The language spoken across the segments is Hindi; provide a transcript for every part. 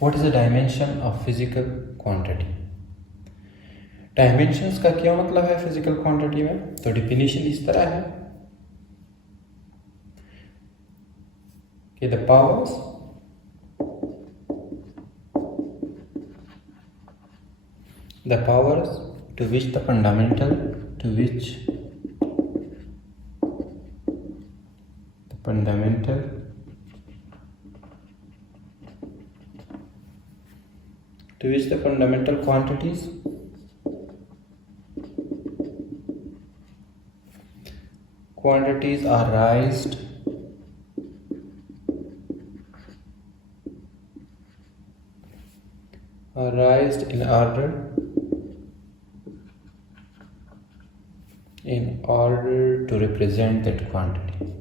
What is the dimension of physical quantity. Dimensions का क्या मतलब है फिजिकल क्वांटिटी में? तो डिफिनीशन इस तरह है कि the powers to which the fundamental to which the fundamental quantities are raised in order to represent that quantity.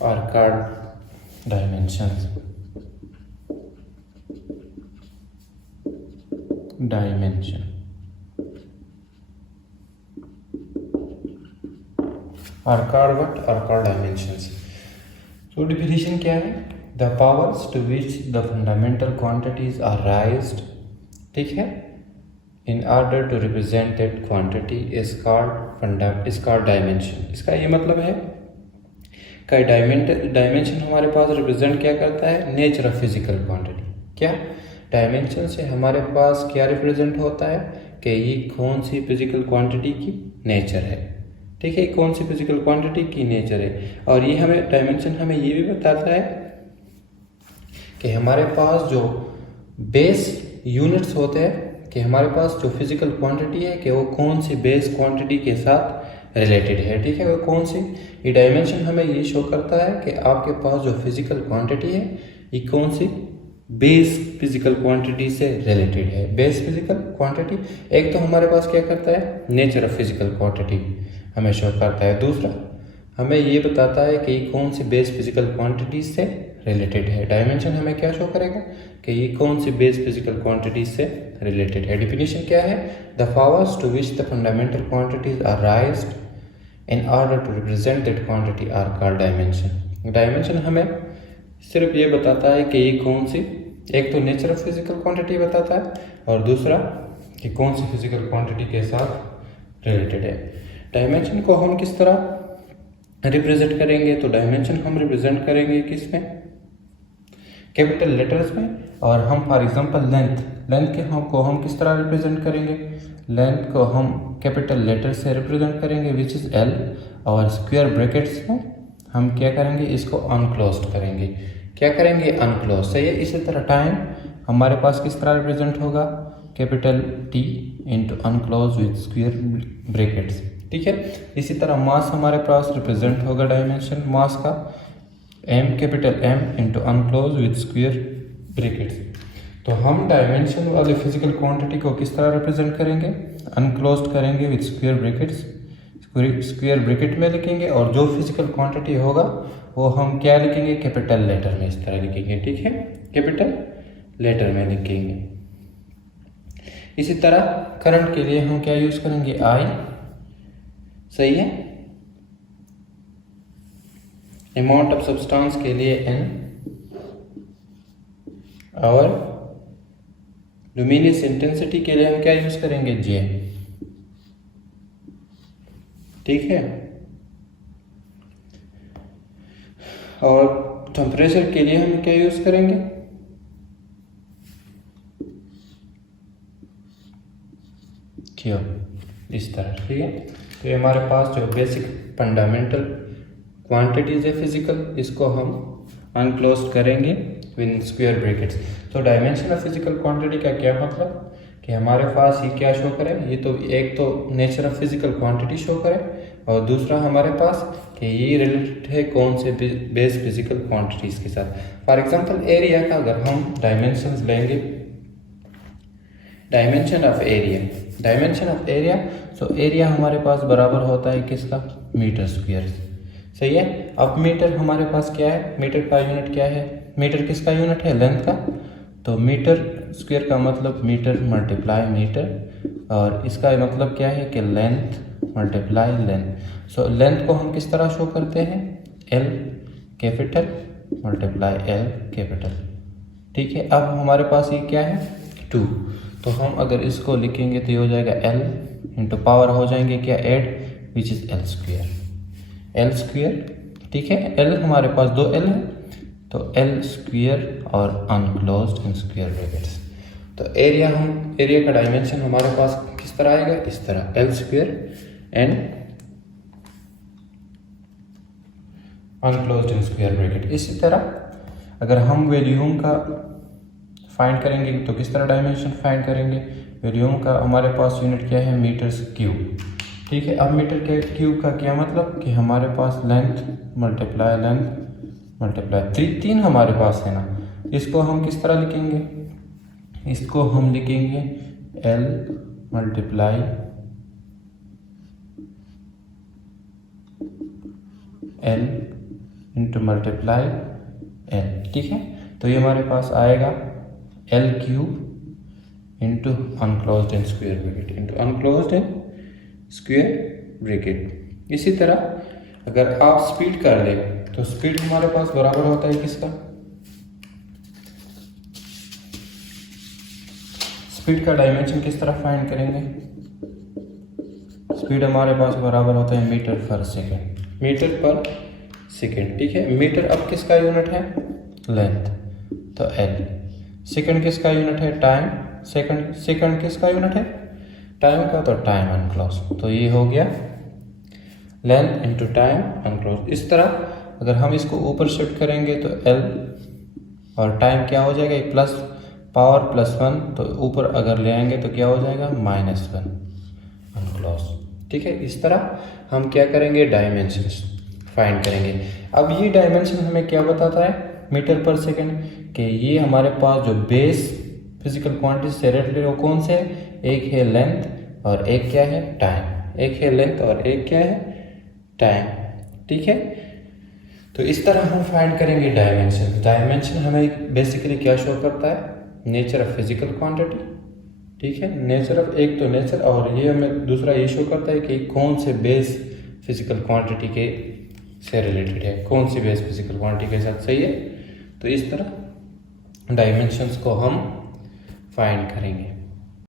Are called dimensions. Are called what? Are called dimensions. So definition क्या है? The powers to which the fundamental quantities are raised, ठीक है, in order to represent that quantity is called dimension. इसका ये मतलब है कि डायमेंशन हमारे पास रिप्रेजेंट क्या करता है? Nature of physical quantity. क्या डायमेंशन से हमारे पास क्या रिप्रेजेंट होता है कि ये कौन सी फिजिकल क्वांटिटी की नेचर है, ठीक है, कौन सी फिजिकल क्वांटिटी की नेचर है। और ये हमें डायमेंशन हमें ये भी बताता है कि हमारे पास जो बेस यूनिट्स होते हैं, कि हमारे पास जो फिजिकल क्वांटिटी है कि वो कौन सी बेस क्वांटिटी के साथ रिलेटेड है, ठीक है, वो कौन सी। ये डायमेंशन हमें ये शो करता है कि आपके पास जो फिजिकल क्वांटिटी है ये कौन सी बेस फिजिकल क्वांटिटी से रिलेटेड है। बेस फिजिकल क्वांटिटी एक तो हमारे पास क्या करता है? नेचर ऑफ फिजिकल क्वांटिटी हमें शो करता है। दूसरा हमें ये बताता है कि कौन सी बेस फिजिकल क्वांटिटी से रिलेटेड है। डायमेंशन हमें क्या शो करेगा कि ये कौन सी बेस फिजिकल क्वांटिटी से रिलेटेड है। डिफिनीशन क्या है? The powers to which the fundamental quantities are राइज्ड in order to represent that quantity are called dimension. Dimension हमें सिर्फ ये बताता है कि ये कौन सी, एक तो नेचर ऑफ फिजिकल क्वांटिटी बताता है और दूसरा कि कौन सी फिजिकल क्वांटिटी के साथ रिलेटेड है। डायमेंशन को हम किस तरह रिप्रेजेंट करेंगे? तो डायमेंशन हम रिप्रेजेंट करेंगे किस में? कैपिटल लेटर्स में। और हम फॉर एग्जांपल लेंथ के हम किस तरह रिप्रेजेंट करेंगे? लेंथ को हम कैपिटल लेटर से रिप्रेजेंट करेंगे विच इज़ एल, और स्क्वायर ब्रैकेट्स में हम क्या करेंगे? इसको अनक्लोज्ड करेंगे। क्या करेंगे? अनक्लोज। सही है। इसी तरह टाइम हमारे पास किस तरह रिप्रेजेंट होगा? Capital T into enclose with square brackets, ठीक है। इसी तरह मास हमारे पास रिप्रेजेंट होगा डायमेंशन मास का M, capital M into enclose with square brackets. तो हम डायमेंशन वाले फिजिकल क्वांटिटी को किस तरह रिप्रेजेंट करेंगे? अनक्लोज्ड करेंगे with square brackets, square bracket में लिखेंगे, और जो फिजिकल क्वांटिटी होगा वो हम क्या लिखेंगे? कैपिटल लेटर में इस तरह लिखेंगे, ठीक है, कैपिटल लेटर में लिखेंगे। इसी तरह करंट के लिए हम क्या यूज करेंगे? आई, सही है। अमाउंट ऑफ सब्सटेंस के लिए एन, और लुमिनस इंटेंसिटी के लिए हम क्या यूज करेंगे? जे, ठीक है। और टेम्परेचर के लिए हम क्या यूज करेंगे? क्यों, इस तरह, ठीक है। तो ये हमारे पास जो बेसिक फंडामेंटल क्वांटिटीज है फिजिकल, इसको हम अनक्लोज्ड करेंगे विद स्क्वायर ब्रैकेट्स। तो डायमेंशन ऑफ फिजिकल क्वांटिटी का क्या मतलब कि हमारे पास ये क्या शो करे? ये तो एक तो nature of physical quantity show करे, और दूसरा हमारे पास कि ये रिलेटेड है कौन से बेस फिजिकल क्वांटिटीज के साथ। फॉर एग्जांपल एरिया का अगर हम डायमेंशंस लेंगे, dimension of area, so area हमारे पास बराबर होता है किसका? मीटर स्क्वायर, सही है। अब मीटर हमारे पास क्या है? मीटर का यूनिट क्या है? मीटर किसका यूनिट है? लेंथ का। तो मीटर स्क्वायर का मतलब मीटर मल्टीप्लाई मीटर, और इसका मतलब क्या है कि length multiply length. So length को हम किस तरह शो करते हैं, L capital multiply L capital. ठीक है, अब हमारे पास ये क्या है 2, तो हम अगर इसको लिखेंगे तो ये हो जाएगा एल इंटू पावर हो जाएंगे क्या add which is L square. ठीक है, एल हमारे पास 2 एल है तो एल स्क्वेयर और अनक्लोज्ड इन स्क्वेयर ब्रैकेट्स। तो एरिया का डायमेंशन हमारे पास किस तरह आएगा, इस तरह L square and अनक्लोज्ड in square bracket. इसी तरह अगर हम वॉल्यूम का फाइंड करेंगे तो किस तरह डायमेंशन फाइंड करेंगे, वॉल्यूम का हमारे पास यूनिट क्या है मीटर्स क्यूब। ठीक है, अब मीटर के क्यूब का क्या मतलब कि हमारे पास लेंथ मल्टीप्लाई 3 हमारे पास है ना, इसको हम किस तरह लिखेंगे, इसको हम लिखेंगे L multiply L into multiply L. ठीक है, तो ये हमारे पास आएगा L cube into अनक्लोज्ड in square bracket into अनक्लोज्ड in square bracket. इसी तरह अगर आप स्पीड कर ले तो स्पीड हमारे पास बराबर होता है किसका, स्पीड का डायमेंशन किस तरह फाइंड करेंगे, स्पीड हमारे पास बराबर होता है मीटर पर सेकेंड। ठीक है, मीटर अब किसका यूनिट है, लेंथ, तो एल। सेकंड किसका यूनिट है, टाइम, सेकंड किसका यूनिट है, टाइम का, तो टाइम अनक्लोज। तो ये हो गया लेंथ इंटू टाइम अनक्लोज। इस तरह अगर हम इसको ऊपर शिफ्ट करेंगे तो एल और टाइम क्या हो जाएगा, प्लस पावर +1, तो ऊपर अगर ले आएंगे तो क्या हो जाएगा -1 अनक्लोज। ठीक है, इस तरह हम क्या करेंगे, डायमेंशंस फाइंड करेंगे। अब ये डायमेंशन हमें क्या बताता है मीटर पर सेकंड, कि ये हमारे पास जो बेस फिजिकल क्वांटिटी से रिलेटेड वो कौन से है, एक है लेंथ और एक क्या है टाइम, एक है लेंथ और एक क्या है टाइम। ठीक है, तो इस तरह हम फाइंड करेंगे डायमेंशन हमें बेसिकली क्या शो करता है, नेचर ऑफ फिजिकल क्वांटिटी। ठीक है, नेचर ऑफ, एक तो नेचर, और ये हमें दूसरा ये शो करता है कि कौन से बेस फिजिकल क्वांटिटी के से रिलेटेड है, कौन सी बेस फिजिकल क्वांटिटी के साथ सही है। तो इस तरह डायमेंशंस को हम फाइंड करेंगे।